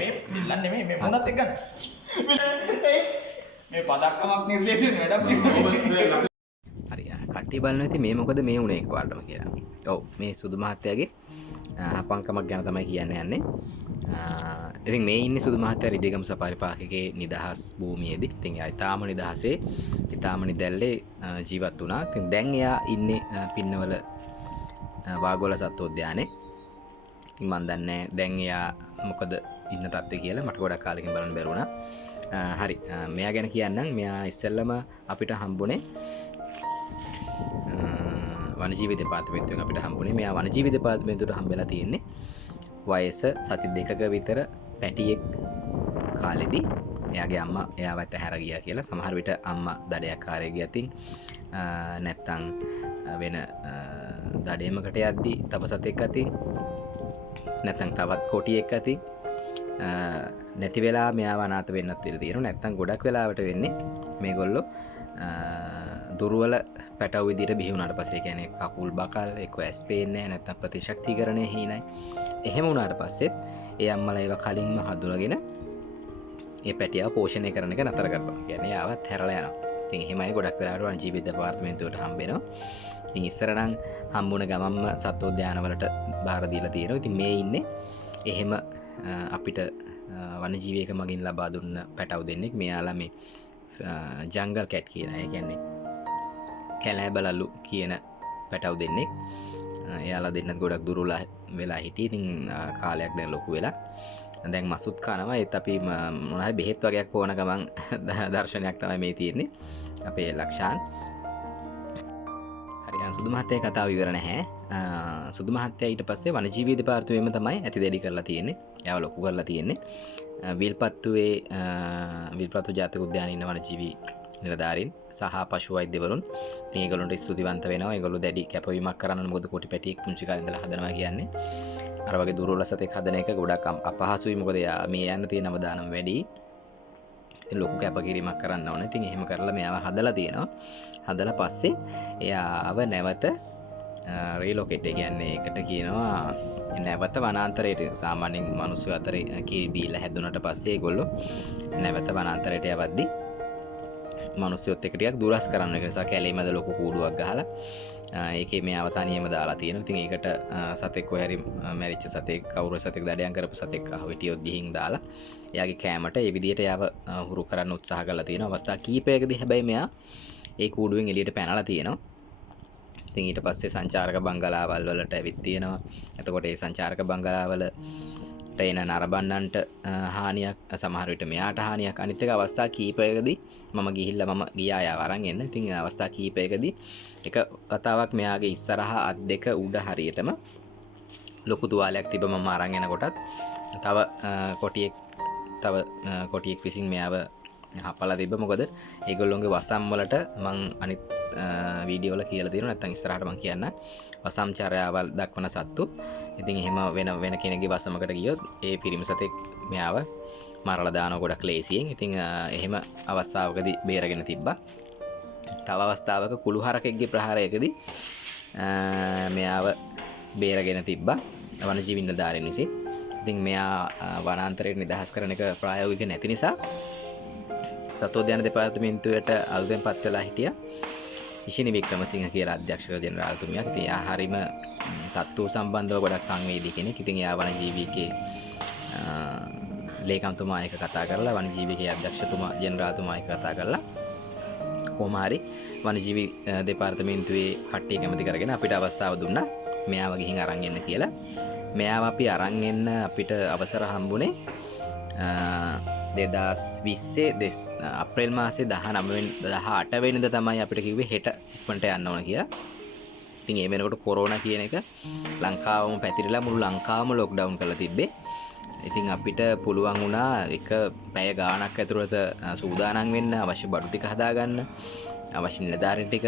මේ සිල්ලන්නේ මේ මොනත් එක්ක ගන්න. මේ පදක්කමක් නිර්දේශ වෙන වැඩක්. හරි කට්ටිය බලනවා ඉතින් මේ මොකද මේ උනේ එකපාරටම කියලා. ඔව් මේ සුදු මහත්තයාගේ අපංකමක් ගැන තමයි කියන්න යන්නේ. ඉතින් මේ ඉන්නේ සුදු මහත්තයා රිදීගම සපාරි පාර්කයේ නිදහස් භූමියේදී. ඉතින් එයා ඊටාම නිදහසේ ඊටාම නිදැල්ලේ ජීවත් වුණා. ඉතින් දැන් එයා ඉන්නේ පින්නවල වාගොල සත්වෝද්‍යානයේ. ඉතින් මම දන්නේ දැන් එයා මොකද ඉන්න තත්ත්වය කියලා මට ගොඩක් කාලෙකින් බලන්න බැරුණා. හරි මෙයා ගැන කියන්නම්. මෙයා ඉස්සෙල්ලම අපිට හම්බුනේ වනජීවි දෙපාර්තමේන්තුවෙන් අපිට හම්බුනේ. මෙයා වනජීවි දෙපාර්තමේන්තුවට හම්බෙලා තියෙන්නේ වයස සති 2ක විතර පැටියෙක් කාලෙදී. එයාගේ අම්මා එයාවත් ඇහැර ගියා කියලා. සමහර විට අම්මා දඩයක්කාරයෙක් ගියතින් නැත්තම් වෙන දඩේමකට යද්දී තපසතෙක් අතින් නැත්තම් තවත් කොටියෙක් අතින් නැති වෙලා මෙයාව අනාථ වෙන්නත් තියෙනවා. නැත්තම් ගොඩක් වෙලාවට වෙන්නේ මේගොල්ලෝ දුර්වල පැටව විදිහට බිහි වුණාට පස්සේ කියන්නේ කකුල් බකල් එක්ක ඇස් පේන්නේ නැහැ නැත්තම් ප්‍රතිශක්තිකරණය හීනයි. එහෙම වුණාට පස්සෙත් ඒ අම්මලා ඒව කලින්ම හඳුනගෙන ඒ පැටියව පෝෂණය කරන එක නතර කරනවා. කියන්නේ යාවත් හැරලා යනවා. ඉතින් එහෙමයි ගොඩක් වෙලාවට වනජීවි දෙපාර්තමේන්තුවට හම්බෙනවා. ඉතින් ඉස්සර නම් හම්බුන ගමම්ම සත්වෝද්‍යාන වලට බාර දීලා තියෙනවා. ඉතින් මේ ඉන්නේ එහෙම අපිට වනජීවියක මගින් ලබා දුන්න පැටව දෙන්නෙක්. මෙයාලා මේ ජංගල් කැට් කියන අය කියන්නේ කැලෑ බලලු කියන පැටව දෙන්නෙක්. එයාලා දෙන්නත් ගොඩක් දුරල වෙලා හිටියේ. ඉතින් කාලයක් දැන් ලොකු වෙලා දැන් මසුත් කනවා. ඒත් අපි මොනවාරි බෙහෙත් වගේක් පොවන ගමන් දර්ශනයක් තමයි මේ තියෙන්නේ අපේ ලක්ෂාන්. හරි සුදු මහත්තයා කතාව ඉවර නැහැ. සුදු මහත්තයා ඊට පස්සේ වනජීවි දෙපාර්තමේන්තුවෙම තමයි ඇතිදැඩි කරලා තියෙන්නේ. එයාව ලොකු කරලා තියෙන්නේ. විල්පත්තුවේ විල්පත්තු ජාතික උද්‍යානයේ ඉන්න වනජීවි නිලධාරීන් සහ පශු වෛද්‍යවරුන්. ඉතින් ඒගොල්ලන්ට ස්තුතිවන්ත වෙනවා. ඒගොල්ලෝ දැඩි කැපවීමක් කරන්න. මොකද කොටි පැටියෙක් පුංචි කාලේ ඉඳලා හදනවා කියන්නේ අර වගේ දුර්වල සතෙක් හදන එක ගොඩක් අපහසුයි. මොකද මේ යන්න තියෙන අවදානම් වැඩි. ඉතින් ලොකු කැපකිරීමක් කරන්න ඕනේ. ඉතින් එහෙම කරලා මෙයාව හදලා තියෙනවා. හදලා පස්සේ එයාව නැවත රීලොකේට් කියන්නේ ඒකට කියනවා නැවත වනාන්තරයට. සාමාන්‍යයෙන් මිනිස්සු අතරේ කිරි බීලා හැදුනට පස්සේ ඒගොල්ලෝ නැවත වනාන්තරයට යවද්දී මිනිස්සුත් එක්ක ටිකක් දුරස් කරන්න. ඒ නිසා කැලේ මැද ලොකු කූඩුවක් ගහලා ඒකේ මෙයාව තනියම දාලා තියෙනවා. ඉතින් ඒකට සතෙක් කොහේ හරි මැරිච්ච සතෙක් කවුරු සතෙක් දඩයන් කරපු සතෙක් හිටියොත් ගිහින් දාලා එයාගේ කෑමට ඒ විදිහට එයාව හුරු කරන්න උත්සාහ කරලා තියෙනවා. අවස්ථා කීපයකදී හැබැයි මෙයා ඒ කූඩුවෙන් එළියට පැනලා තියෙනවා. ඉතින් ඊට පස්සේ සංචාරක බංගලාවල් වලට ඇවිත් තියෙනවා. එතකොට ඒ සංචාරක බංගලාවලට එන නරඹන්නන්ට හානියක්, සමහර විට මෙයාට හානියක්. අනිත් එක අවස්ථා කීපයකදී මම ගියා යාව අරන් එන්න. ඉතින් අවස්ථා කීපයකදී එක වතාවක් මෙයාගේ ඉස්සරහා අත් දෙක උඩ හරියටම ලොකු තුවාලයක් තිබ්බ. මම අරන් එනකොටත් තව කොටියෙක් විසින් මෙයාව හපලා තිබ්බ. මොකද ඒගොල්ලොන්ගේ වසම් වලට මං අනිත් වීඩියෝ වල කියලා තියෙනවා. නැත්නම් ඉස්සරහට මං කියන්න වසම් චර්යාවල් දක්වන සත්තු. ඉතින් එහෙම වෙන කෙනෙක්ගේ වසමකට ගියොත් ඒ පිරිමි සතෙක් මෙයාව මරලා දානවා ගොඩක් ලේසියෙන්. ඉතින් එහෙම අවස්ථාවකදී බේරගෙන තිබ්බා. තව අවස්ථාවක කුළු හරකෙක්ගේ ප්‍රහාරයකදී මෙයාව බේරගෙන තිබ්බා වනජීවි නිලධාරීන් විසින්. ඉතින් මෙයා වනාන්තරයට නිදහස් කරන එක ප්‍රායෝගික නැති නිසා සත්වෝද්‍යාන දෙපාර්තමේන්තුවට අලුතෙන් පත් වෙලා හිටියා ඉෂිනි වික්‍රමසිංහ කියලා අධ්‍යක්ෂක ජෙනරාල්තුමියක්. ඉතින් එයා හරීම සත්තු සම්බන්ධව ගොඩක් සංවේදී කෙනෙක්. ඉතින් එයා වනජීවිකේ ලේකම්තුමා එක්ක කතා කරලා වනජීවිකේ අධ්‍යක්ෂතුමා ජෙනරාල්තුමා එක්ක කතා කරලා කොහොම හරි වනජීවි දෙපාර්තමේන්තුවේ කට්ටිය කැමති කරගෙන අපිට අවස්ථාව දුන්නා මෙයාව ගිහින් අරන් එන්න කියලා. මෙයාව අපි අරන් එන්න අපිට අවසර හම්බුනේ 2020 අප්‍රේල් මාසේ 18 වෙනිදා තමයි අපිට කිව්වේ හෙට ඉක්මනට යන්න ඕන කියලා. ඉතින් ඒ වෙනකොට කොරෝනා කියන එක ලංකාවම පැතිරිලා මුළු ලංකාවම ලොක්ඩවුන් කරලා තිබ්බේ. ඉතින් අපිට පුළුවන් වුණා එක පැය ගාණක් ඇතුළත සූදානම් වෙන්න, අවශ්‍ය බඩු ටික හදාගන්න, අවශ්‍ය නිලධාරීන් ටික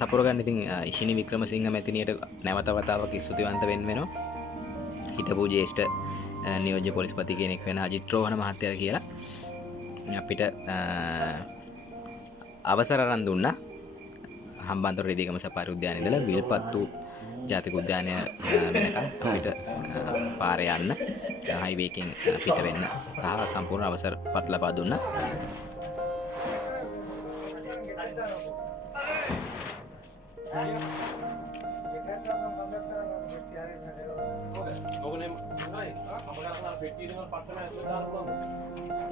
සපුරගන්න. ඉතින් ඉෂිනි වික්‍රමසිංහ මැතිණියට නැවත වතාවක් ස්තුතිවන්ත වෙන්න වෙනවා. හිටපු ජ්‍යෙෂ්ඨ නියෝජ්‍ය පොලිස්පති කෙනෙක් වෙන අජිත් රෝහණ මහත්තයා කියලා අපිට අවසර අරන් දුන්නා. හම්බන්තොට රිදීගම සපාරි උද්‍යානයේ ඉඳලා විල්පත්තු ජාතික උද්‍යානය වෙනකම් අපිට පාරේ යන්න. හයිවේ එකෙන් පිට වෙන්න සහ සම්පූර්ණ අවසර පත් ලබා දුන්නා.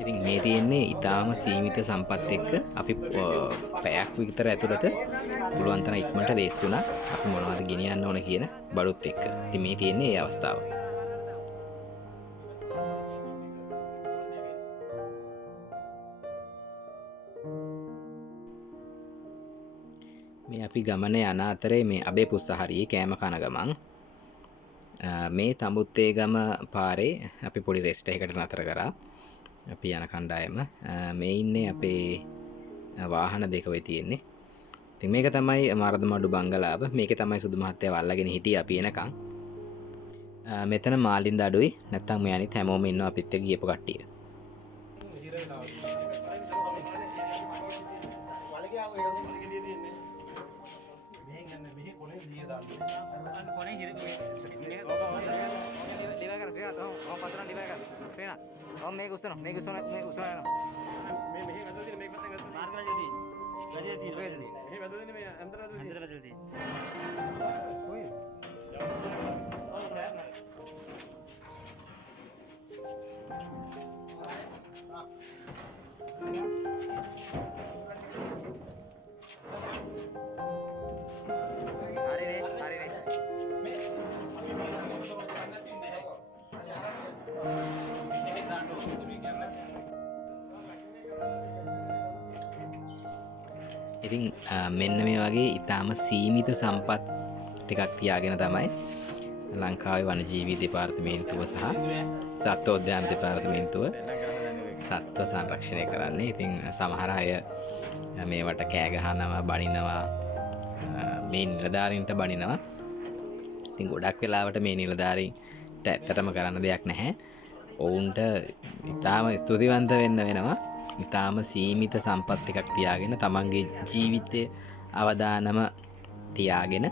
ඉතින් මේ තියෙන්නේ ඊටාම සීමිත සම්පත් එක්ක අපි පැයක් විතර ඇතුළත පුළුවන් තරම් ඉක්මනට රේස් තුනක් අපි මොනවද ගෙනියන්න ඕන කියන බඩුත් එක්ක. ඉතින් මේ තියෙන්නේ ඒ අවස්ථාව. මේ අපි ගමන යන අතරේ මේ අබේ පුස්සහරියේ කෑම කන ගමන් මේ තඹුත්තේගම පාරේ අපි පොඩි රෙස්ට් එකකට නතර කරා. අපි යන කණ්ඩායම මේ ඉන්නේ අපේ වාහන දෙක වෙයි තියෙන්නේ. ඉතින් මේක තමයි මාරදමඩු බංගලාව. මේකේ තමයි සුදු මහත්තයා වල්ලාගෙන හිටියේ අපි එනකන්. මෙතන මාලින්ද අඩුයි. නැත්තම් මේ අනිත් හැමෝම ඉන්නවා අපිත් එක්ක ගියපු කට්ටිය. ඉතින් මෙන්න මේ වගේ ඊටාම සීමිත සම්පත් ටිකක් තියාගෙන තමයි ලංකාවේ වනජීවී දෙපාර්තමේන්තුව සහ සත්වෝද්‍යාන දෙපාර්තමේන්තුව සත්ව සංරක්ෂණය කරන්නේ. ඉතින් සමහර අය මේවට කෑ ගහනවා, බනිනවා, මේ නිලධාරීන්ට බනිනවා. ඉතින් ගොඩක් වෙලාවට මේ නිලධාරීන්ට ඇත්තටම කරන්න දෙයක් නැහැ. ඔවුන්ට ඊටාම ස්තුතිවන්ත වෙන්න වෙනවා. ඊටාම සීමිත සම්පත් ටිකක් තියාගෙන තමන්ගේ ජීවිතයේ අවදානම තියාගෙන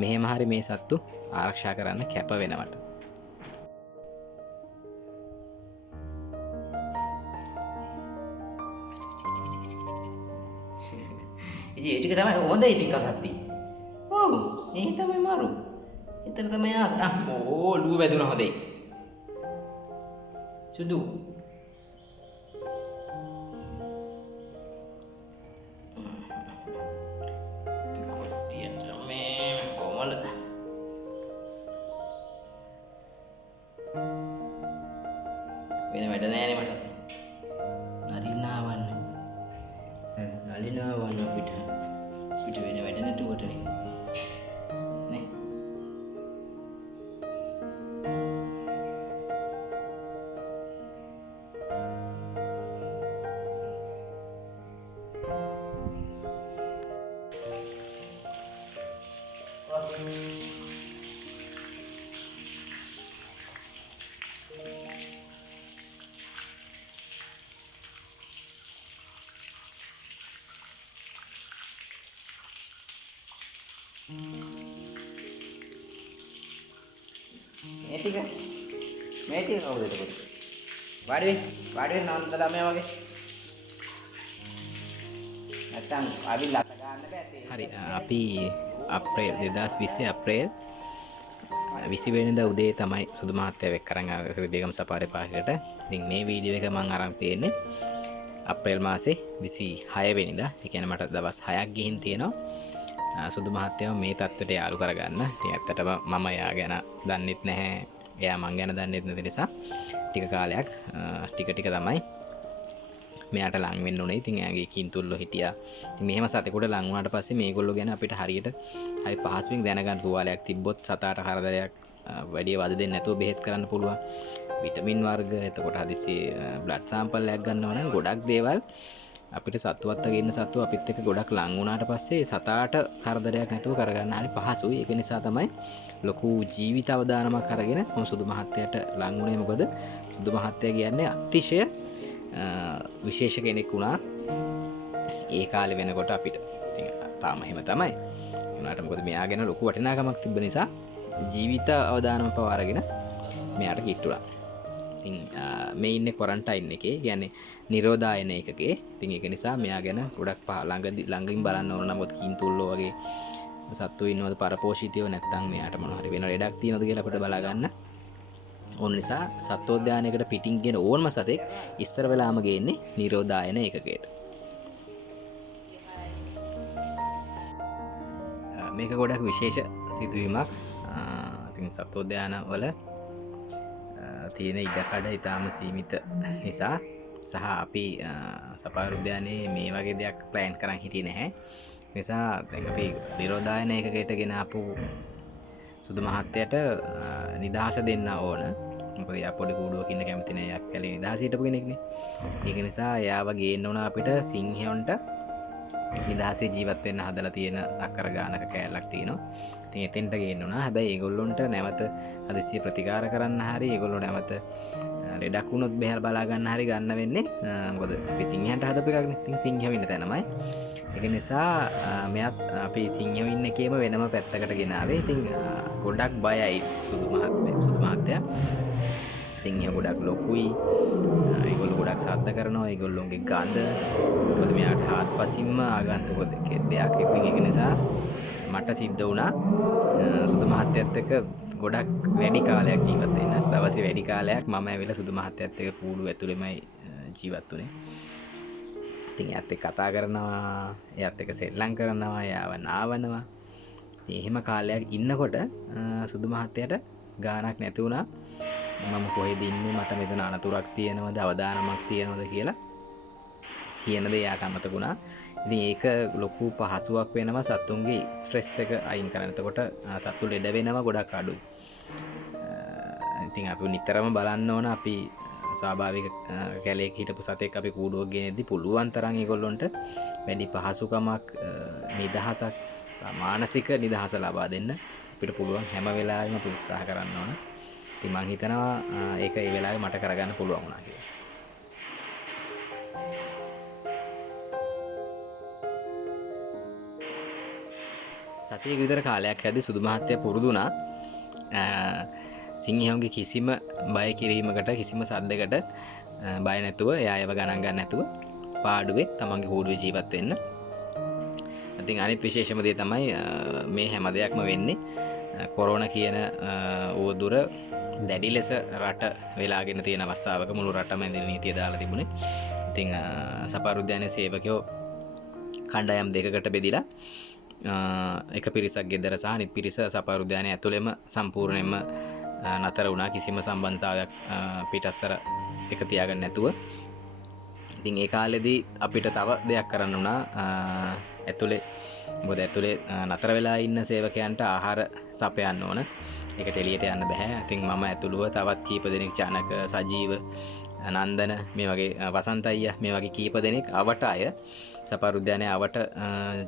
මෙහෙම හරි මේ සත්තු ආරක්ෂා කරන්න කැප වෙනවට. ඉතින් ඒ ටික තමයි හොඳ ඉතින් කසත්ති. ඔව් ඒ තමයි මාරු. එතන තමයි අම්මෝ ලුව වැදුනා හොඳේ. සුදු වෙන වැඩ නෑනේ මට. නරිනාවන්න. නලිනාවන්න පිට වෙන වැඩ නැතුවට නේ. නේ. මේ ටික කවුද එතකොට? වාඩි වෙන්න ඕනද ළමයා වගේ? නැත්තම් අවිල් අත ගන්න බෑ. හරි අපි අප්‍රේල් 2020 අප්‍රේල් 20 වෙනිදා උදේ තමයි සුදු මහත්තයා එක්ක අරන් හෘදේගම සපාරේ පාරකට. ඉතින් මේ වීඩියෝ එක මම අරන් තියෙන්නේ අප්‍රේල් මාසේ 26 වෙනිදා. ඒ කියන්නේ මට දවස් 6ක් ගිහින් තියෙනවා. සුදු මහත්තයාව මේ තත්ත්වයට යාළු කරගන්න. ඉතින් ඇත්තටම මම එයා ගැන දන්නෙත් නැහැ. එයා මං ගැන දන්නෙත් නැති නිසා ටික කාලයක් ටික තමයි මෙයාට ලං වෙන්න උනේ. ඉතින් එයාගේ කින්තුල්ලෝ හිටියා. ඉතින් මෙහෙම සතෙකුට ලං වුණාට පස්සේ මේගොල්ලෝ ගැන අපිට හරියට හරි පහසුවෙන් දැනගන්න තුවාලයක් තිබ්බොත් සතාට හරදරයක් වැඩි වද දෙන්නේ නැතුව බෙහෙත් කරන්න පුළුවන්. විටමින් වර්ග, එතකොට හදිසි බ්ලඩ් සැම්පල් එකක් ගන්නවා නම් ගොඩක් දේවල් අපිට සත්තුවත් ගන්න සත්තු අපිත් එක්ක ගොඩක් ලං වුණාට පස්සේ සතාට කරදරයක් නැතුව කරගන්න හරි පහසුයි. ඒක නිසා තමයි ලොකු ජීවිත අවදානමක් අරගෙන මම සුදු මහත්තයාට ලං වුණේ. මොකද සුදු මහත්තයා කියන්නේ අතිශය විශේෂ කෙනෙක් වුණා ඒ කාලේ වෙනකොට අපිට. ඉතින් තාම එහෙම තමයි. ඒනට මොකද මෙයා ගැන ලොකු වටිනාකමක් තිබ්බ නිසා ජීවිත අවදානම පව අරගෙන මෙයාට කිට්ටුණා. මේ ඉන්නේ කොරන්ටයින් එකේ කියන්නේ නිරෝධායන එකකේ. ඉතින් ඒක නිසා මෙයා ගැන ගොඩක් ළඟින් බලන්න ඕන. නමුත් කින්තුල්ලෝ වගේ සත්තු ඉන්නවද පරපෝෂිතයෝ නැත්නම් මෙයාට මොන හරි වෙන ලෙඩක් තියෙනවද කියලා අපිට බලා ගන්න ඕන නිසා සත්වෝද්‍යානයකට පිටින් ගෙන ඕනම සතෙක් ඉස්සර වෙලාම ගේන්නේ නිරෝධායන එකකයට. මේක ගොඩක් විශේෂ සිදුවීමක්. ඉතින් සත්වෝද්‍යාන වල තියෙන ඉඩකඩ ඉතාම සීමිත නිසා සහ අපි සෆාරි උද්‍යානයේ මේ වගේ දෙයක් ප්ලෑන් කරන් හිටියේ නැහැ. නිසා දැන් අපි නිරෝධායන එකකට ගෙන ආපු සුදු මහත්තයට නිදහස දෙන්න ඕන. මොකද එයා පොඩි කූඩුවක ඉන්න කැමති නෑ. එයා කැලේ නිදහස හිටපු කෙනෙක්නේ. ඒක නිසා එයාව ගේන්න ඕන අපිට සිංහයන්ට නිදහසේ ජීවත් වෙන්න හදලා තියෙන අක්කර ගානක කෑල්ලක් තියෙනවා. ඉතින් එතෙන්ට ගේන්න ඕන. හැබැයි ඒගොල්ලොන්ට නැවත හදිස්සිය ප්‍රතිකාර කරන්න හරි ඒගොල්ලෝ නැවත ලෙඩක් වුණොත් බෙහෙල් බලා ගන්න හරි ගන්න වෙන්නේ. මොකද අපි සිංහයන්ට හදපු එකක්නේ. ඉතින් සිංහයෝ ඉන්න තැනමයි. ඒක නිසා මෙයාත් අපි සිංහයෝ ඉන්න එකේම වෙනම පැත්තකට ගෙනාවේ. ඉතින් ගොඩක් බයයි සුදු මහත්තයා. සිංහයෝ ගොඩක් ලොකුයි. ඒගොල්ලෝ ගොඩක් සද්ද කරනවා. ඒගොල්ලෝගේ ගඳ මොකද මෙයාට හාත්පසින්ම ආගන්තුක දෙයක් එක්කින්. ඒක නිසා මට සිද්ධ වුණා සුදු මහත්තයත් එක්ක ගොඩක් වැඩි කාලයක් ජීවත් වෙන්න. දවසේ වැඩි කාලයක් මම ඇවිල්ලා සුදු මහත්තයත් එක්ක කූඩු ඇතුළෙමයි ජීවත් වුනේ. ඉතින් එයාත් එක්ක කතා කරනවා, එයාත් එක්ක සෙල්ලම් කරනවා, එයාව නාවනවා. ඉතින් එහෙම කාලයක් ඉන්නකොට සුදු මහත්තයාට ගානක් නැති වුණා. මම කොහෙද ඉන්නේ, මට මෙතන අනතුරක් තියෙනවද, අවදානමක් තියෙනවද කියලා කියන දේ එයාට අමතක වුණා. ඉතින් ඒක ලොකු පහසුවක් වෙනවා සතුන්ගේ ස්ට්‍රෙස් එක අයින් කරන්න. එතකොට සතු ලෙඩ වෙනවා ගොඩක් අඩුයි. ඉතින් අපි නිතරම බලන්න ඕන අපි ස්වාභාවික කැලේක හිටපු සතෙක් අපි කූඩුවක් ගෙනදී පුළුවන් තරම් ඒගොල්ලොන්ට වැඩි පහසුකමක් නිදහසක් මානසික නිදහස ලබා දෙන්න අපිට පුළුවන් හැම වෙලාවෙම අපි උත්සාහ කරන්න ඕන. ඉතින් මම හිතනවා ඒක ඒ වෙලාවේ මට කරගන්න පුළුවන් වුණා කියලා. සතියක විතර කාලයක් හැදී සුදු මහත්තයා පුරුදු වුණා සිංහයන්ගේ කිසිම බය කිරීමකට කිසිම සද්දයකට බය නැතුව එයා ඒව ගණන් ගන්න නැතුව පාඩුවේ තමන්ගේ කූඩුවේ ජීවත් වෙන්න. ඉතින් අනිත් විශේෂම දේ තමයි මේ හැම දෙයක්ම වෙන්නේ කොරෝනා කියන උවදුර දැඩි ලෙස රට වෙලාගෙන තියෙන අවස්ථාවක මුළු රටම ඉන්දිය නීතිය දාලා තිබුණේ. ඉතින් සෆාරි උද්‍යානයේ සේවකයෝ කණ්ඩායම් දෙකකට බෙදිලා එක පිරිසක් ගෙදර සහ අනිත් පිරිස සෆාරි උද්‍යානය ඇතුළෙම සම්පූර්ණයෙන්ම නතර වුණා. කිසිම සම්බන්ධතාවයක් පිටස්තර එක තියාගන්න නැතුව. ඉතින් ඒ කාලෙදී අපිට තව දෙයක් කරන්න වුණා ඇතුළේ. මොකද ඇතුළේ නතර වෙලා ඉන්න සේවකයන්ට ආහාර සපයන්න ඕන. ඒකට එළියට යන්න බෑ. ඉතින් මම ඇතුළුව තවත් කීප දෙනෙක් චානක සජීව නන්දන මේ වගේ වසන්ත අයියා මේ වගේ කීප දෙනෙක් අවට අය සෆාරි උද්‍යානයේ අවට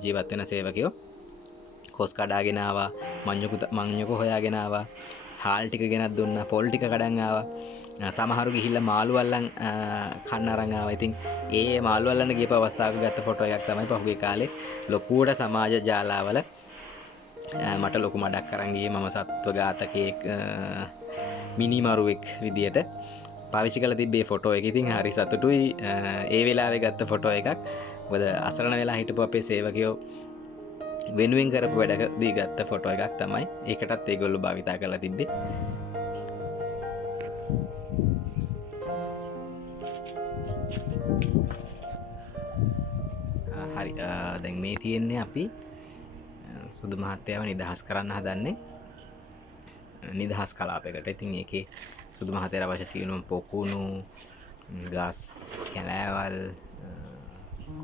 ජීවත් වෙන සේවකයෝ කොස් කඩාගෙන ආවා, මඤ්ඤොක හොයාගෙන ආවා, හාල් ටික ගෙනත් දුන්නා, පොල් ටික කඩන් ආවා. සමහරු ගිහිල්ලා මාළු අල්ලන් කන්න අරන් ආවා. ඉතින් ඒ මාළු අල්ලන්න ගියපු අවස්ථාවක ගත්ත ෆොටෝ එකක් තමයි පහුගිය කාලේ ලොකුවට සමාජ ජාලාවල මට ලොකු මඩක් අරන් ගියේ. මම සත්ව ඝාතකයෙක් මිනිමරුවෙක් විදියට පාවිච්චි කරලා තිබ්බේ ෆොටෝ එක. ඉතින් හරි සතුටුයි ඒ වෙලාවේ ගත්ත ෆොටෝ එකක්. මොකද අසරණ වෙලා හිටපු අපේ සේවකයෝ වෙනුවෙන් කරපු වැඩකදී ගත්ත ෆොටෝ එකක් තමයි. ඒකටත් ඒගොල්ලෝ භාවිතා කරලා තිබ්බේ. හරි දැන් මේ තියෙන්නේ අපි සුදු මහත්තයාව නිදහස් කරන්න හදන්නේ නිදහස් කලාපයකට. ඉතින් ඒකේ සුදු මහත්තයාට අවශ්‍ය සියලුම පොකුණු, ගස්, කැලෑවල්,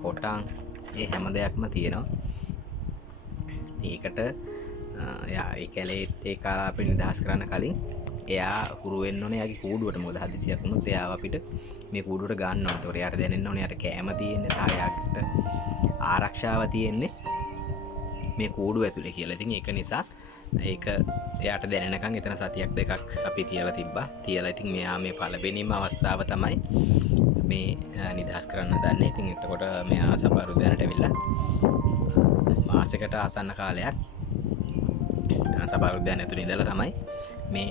කොටන් ඒ හැම දෙයක්ම තියෙනවා. ඒකට එයා ඒ කැලේ ඒ කලාපේ නිදහස් කරන්න කලින් එයා හුරු වෙන්න ඕනේ එයාගේ කූඩුවට. මොකද හදිසියක් වුණොත් එයාව අපිට මේ කූඩුවට ගන්න ඕනේ. ඒතකොට එයාට දැනෙන්න ඕනේ එයාට කෑම තියෙන්නේ සහ එයාට ආරක්ෂාව තියෙන්නේ මේ කූඩුව ඇතුලේ කියලා. ඉතින් ඒක නිසා ඒක එයාට දැනෙනකන් එතන සතියක් දෙකක් අපි තියලා තිබ්බා. තියලා ඉතින් මෙයා මේ පළවෙනිම අවස්ථාව තමයි මේ නිදහස් කරන්න හදන්නේ. ඉතින් එතකොට මෙයා සෆාරි උද්‍යානයට ඇවිල්ලා මාසයකට ආසන්න කාලයක් සෆාරි උද්‍යානය ඇතුලේ ඉඳලා තමයි මේ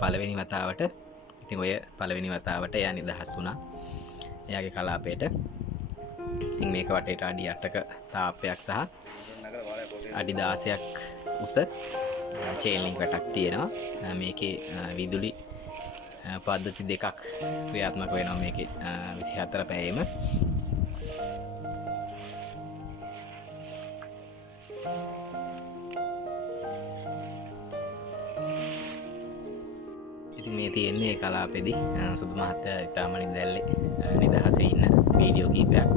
පළවෙනි වතාවට ඉතින් ඔය පළවෙනි වතාවට එයා නිදහස් වුණා එයාගේ කලාපයට. ඉතින් මේක වටේට අඩි 8ක තාප්පයක් සහ අඩි 16ක් උස චේන් ලින්ක් වැටක් තියෙනවා. මේකේ විදුලි පද්ධති දෙකක් ක්‍රියාත්මක වෙනවා මේකේ 24 පැයෙම. ඉතින් මේ තියෙන්නේ කලාපෙදි සුදු මහත්තයා ඉතාම නිදැල්ලේ නිදහසේ ඉන්න වීඩියෝ කීපයක්.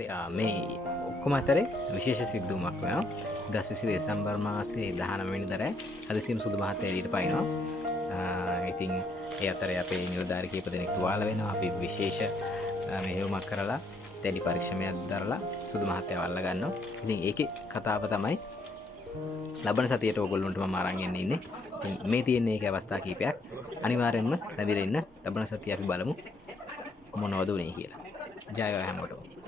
හරි මේ ඔක්කොම අතරේ විශේෂ සිද්ධුමක් වෙනවා. 2020 දෙසැම්බර් මාසයේ 19 වෙනිදාට හදිසියෙම සුදු මහත්තයා එළියට පයින්නවා. ඉතින් ඒ අතරේ අපේ නිලධාරී කීප දෙනෙක් තුවාල වෙනවා. අපි විශේෂ මෙහෙයුමක් කරලා දැඩි පරීක්ෂණයක් දරලා සුදු මහත්තයාව අල්ල ගන්නවා. ඉතින් ඒකේ කතාව තමයි ලබන සතියේට ඕගොල්ලන්ට මම අරන් ඉන්නේ. ඉතින් මේ තියෙන්නේ ඒකේ අවස්ථා කීපයක්. අනිවාර්යෙන්ම රැඳිලා ඉන්න. ලබන සතිය අපි බලමු මොනවද උනේ කියලා. ජය වේවා හැමෝටම.